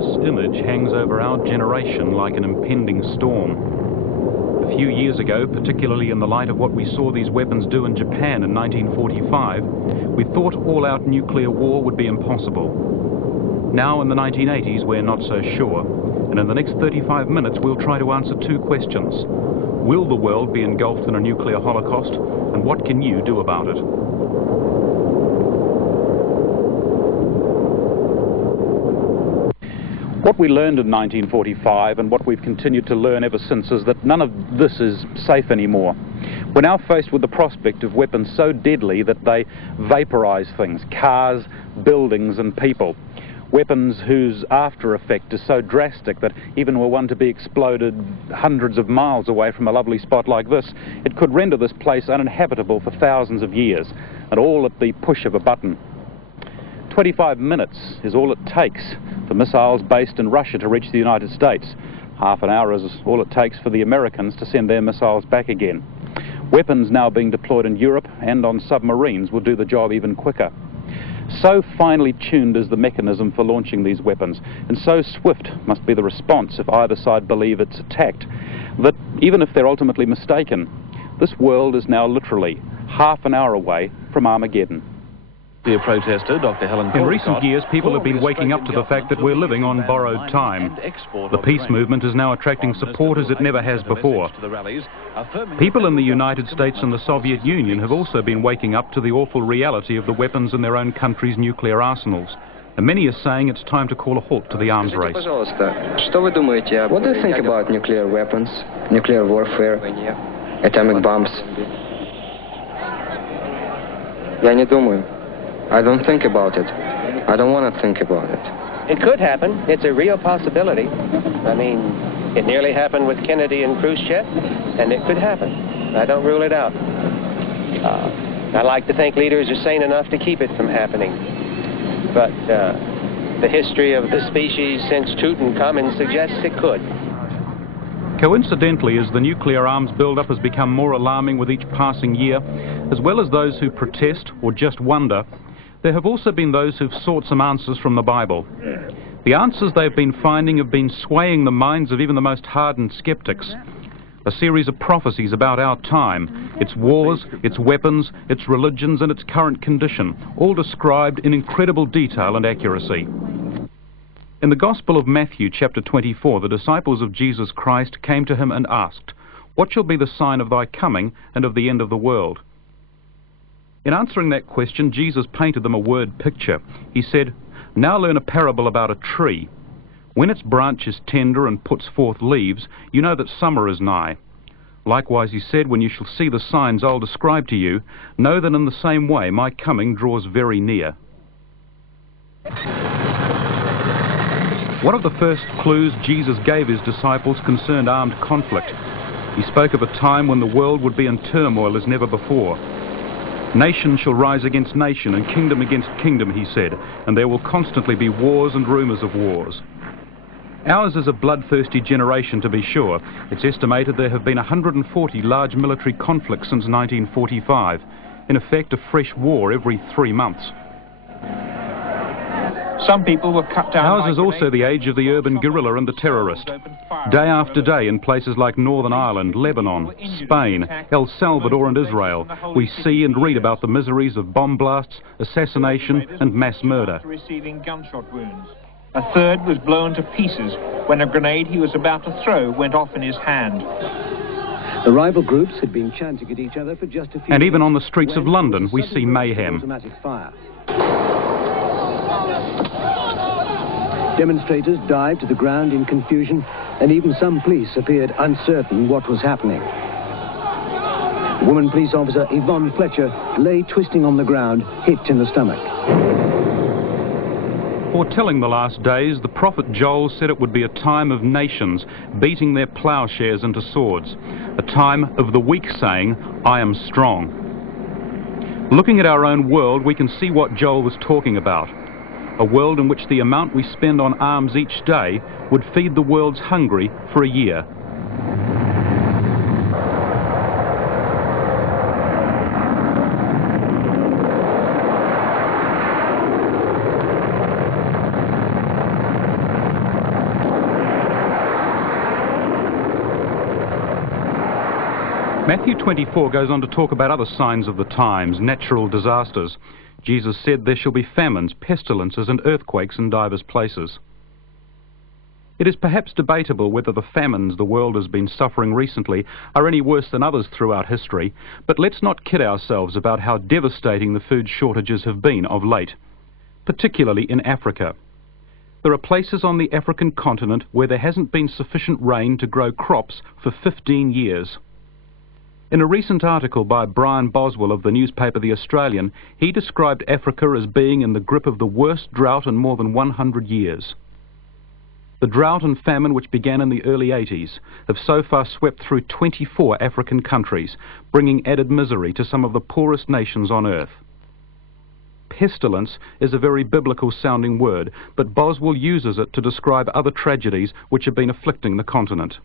This image hangs over our generation like an impending storm. A few years ago, particularly in the light of what we saw these weapons do in Japan in 1945, we thought all-out nuclear war would be impossible. Now in the 1980s, we're not so sure, and in the next 35 minutes we'll try to answer two questions. Will the world be engulfed in a nuclear holocaust, and what can you do about it? What we learned in 1945 and what we've continued to learn ever since is that none of this is safe anymore. We're now faced with the prospect of weapons so deadly that they vaporize things, cars, buildings and people. Weapons whose after effect is so drastic that even were one to be exploded hundreds of miles away from a lovely spot like this, it could render this place uninhabitable for thousands of years, and all at the push of a button. 25 minutes is all it takes for missiles based in Russia to reach the United States. Half an hour is all it takes for the Americans to send their missiles back again. Weapons now being deployed in Europe and on submarines will do the job even quicker. So finely tuned is the mechanism for launching these weapons, and so swift must be the response if either side believe it's attacked, that even if they're ultimately mistaken, this world is now literally half an hour away from Armageddon. The protester, Dr. Helen In recent years, people have been waking up to the fact that we're living on borrowed time. The peace movement is now attracting support as it never has before. People in the United States and the Soviet Union have also been waking up to the awful reality of the weapons in their own country's nuclear arsenals. And many are saying it's time to call a halt to the arms race. What do you think about nuclear weapons, nuclear warfare, atomic bombs? Я не думаю. I don't think about it. I don't want to think about it. It could happen. It's a real possibility. I mean, it nearly happened with Kennedy and Khrushchev, and it could happen. I don't rule it out. I like to think leaders are sane enough to keep it from happening. But the history of the species since Tutankhamun suggests it could. Coincidentally, as the nuclear arms build-up has become more alarming with each passing year, as well as those who protest or just wonder, there have also been those who've sought some answers from the Bible. The answers they've been finding have been swaying the minds of even the most hardened skeptics. A series of prophecies about our time, its wars, its weapons, its religions and its current condition, all described in incredible detail and accuracy. In the Gospel of Matthew, chapter 24, the disciples of Jesus Christ came to him and asked, "What shall be the sign of thy coming and of the end of the world?" In answering that question, Jesus painted them a word picture. He said, "Now learn a parable about a tree. When its branch is tender and puts forth leaves, you know that summer is nigh. Likewise, he said, when you shall see the signs I'll describe to you, know that in the same way my coming draws very near." One of the first clues Jesus gave his disciples concerned armed conflict. He spoke of a time when the world would be in turmoil as never before. "Nation shall rise against nation and kingdom against kingdom," he said, "and there will constantly be wars and rumours of wars." Ours is a bloodthirsty generation, to be sure. It's estimated there have been 140 large military conflicts since 1945. In effect, a fresh war every 3 months. Some people were cut down. Ours is also the age of the urban guerrilla and the terrorist. Day after day in places like Northern Ireland, Lebanon, Spain, El Salvador and Israel, we see and read about the miseries of bomb blasts, assassination and mass murder. Receiving gunshot wounds. A third was blown to pieces when a grenade he was about to throw went off in his hand. The rival groups had been chanting at each other for just a few And even on the streets of London we see mayhem. Automatic fire. Demonstrators dived to the ground in confusion, and even some police appeared uncertain what was happening. Woman police officer Yvonne Fletcher lay twisting on the ground, hit in the stomach. Foretelling the last days, the prophet Joel said it would be a time of nations beating their ploughshares into swords, a time of the weak saying, "I am strong." Looking at our own world, we can see what Joel was talking about. A world in which the amount we spend on arms each day would feed the world's hungry for a year. Matthew 24 goes on to talk about other signs of the times, natural disasters. Jesus said there shall be famines, pestilences and earthquakes in divers places. It is perhaps debatable whether the famines the world has been suffering recently are any worse than others throughout history, but let's not kid ourselves about how devastating the food shortages have been of late, particularly in Africa. There are places on the African continent where there hasn't been sufficient rain to grow crops for 15 years. In a recent article by Brian Boswell of the newspaper The Australian, he described Africa as being in the grip of the worst drought in more than 100 years. The drought and famine which began in the early 80s have so far swept through 24 African countries, bringing added misery to some of the poorest nations on earth. Pestilence is a very biblical-sounding word, but Boswell uses it to describe other tragedies which have been afflicting the continent.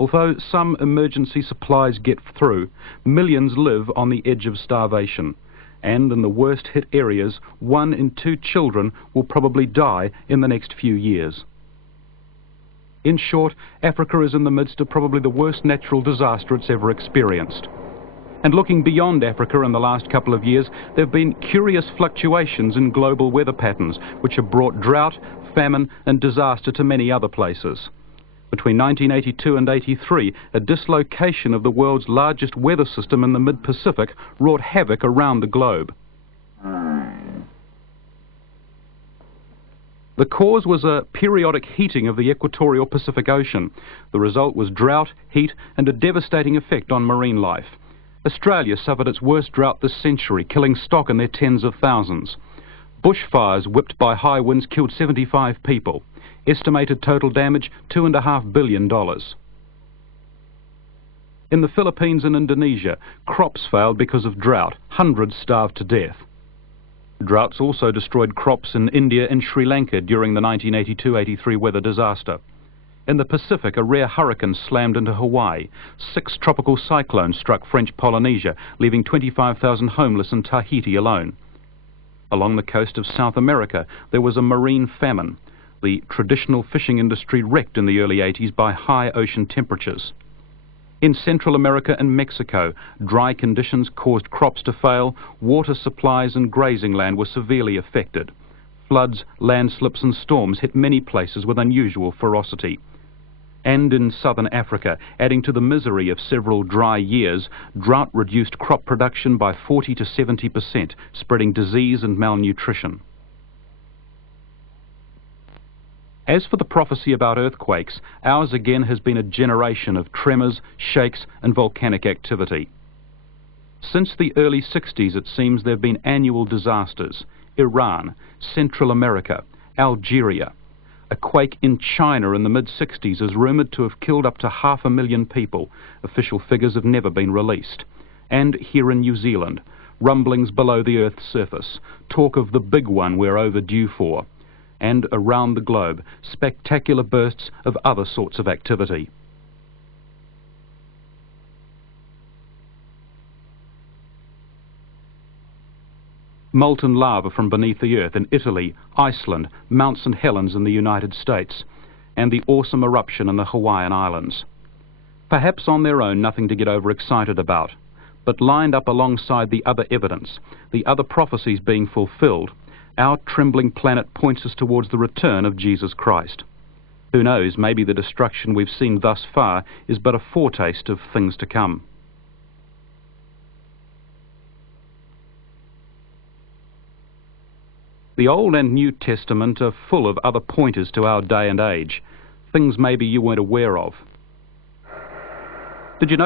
Although some emergency supplies get through, millions live on the edge of starvation, and in the worst-hit areas, 1 in 2 children will probably die in the next few years. In short, Africa is in the midst of probably the worst natural disaster it's ever experienced. And looking beyond Africa in the last couple of years, there have been curious fluctuations in global weather patterns, which have brought drought, famine and disaster to many other places. Between 1982 and 83, a dislocation of the world's largest weather system in the mid-Pacific wrought havoc around the globe. The cause was a periodic heating of the equatorial Pacific Ocean. The result was drought, heat and a devastating effect on marine life. Australia suffered its worst drought this century, killing stock in their tens of thousands. Bushfires whipped by high winds killed 75 people. Estimated total damage, $2.5 billion. In the Philippines and Indonesia, crops failed because of drought. Hundreds starved to death. Droughts also destroyed crops in India and Sri Lanka during the 1982-83 weather disaster. In the Pacific, a rare hurricane slammed into Hawaii. 6 tropical cyclones struck French Polynesia, leaving 25,000 homeless in Tahiti alone. Along the coast of South America, there was a marine famine. The traditional fishing industry wrecked in the early 80s by high ocean temperatures. In Central America and Mexico, dry conditions caused crops to fail, water supplies and grazing land were severely affected. Floods, landslips and storms hit many places with unusual ferocity. And in southern Africa, adding to the misery of several dry years, drought reduced crop production by 40 to 70%, spreading disease and malnutrition. As for the prophecy about earthquakes, ours again has been a generation of tremors, shakes and volcanic activity. Since the early 60s, it seems there have been annual disasters. Iran, Central America, Algeria. A quake in China in the mid-60s is rumoured to have killed up to 500,000 people. Official figures have never been released. And here in New Zealand, rumblings below the Earth's surface, talk of the big one we're overdue for. And around the globe, spectacular bursts of other sorts of activity. Molten lava from beneath the earth in Italy, Iceland, Mount St. Helens in the United States, and the awesome eruption in the Hawaiian Islands. Perhaps on their own nothing to get overexcited about, but lined up alongside the other evidence, the other prophecies being fulfilled, our trembling planet points us towards the return of Jesus Christ. Who knows, maybe the destruction we've seen thus far is but a foretaste of things to come. The Old and New Testament are full of other pointers to our day and age, things maybe you weren't aware of. Did you know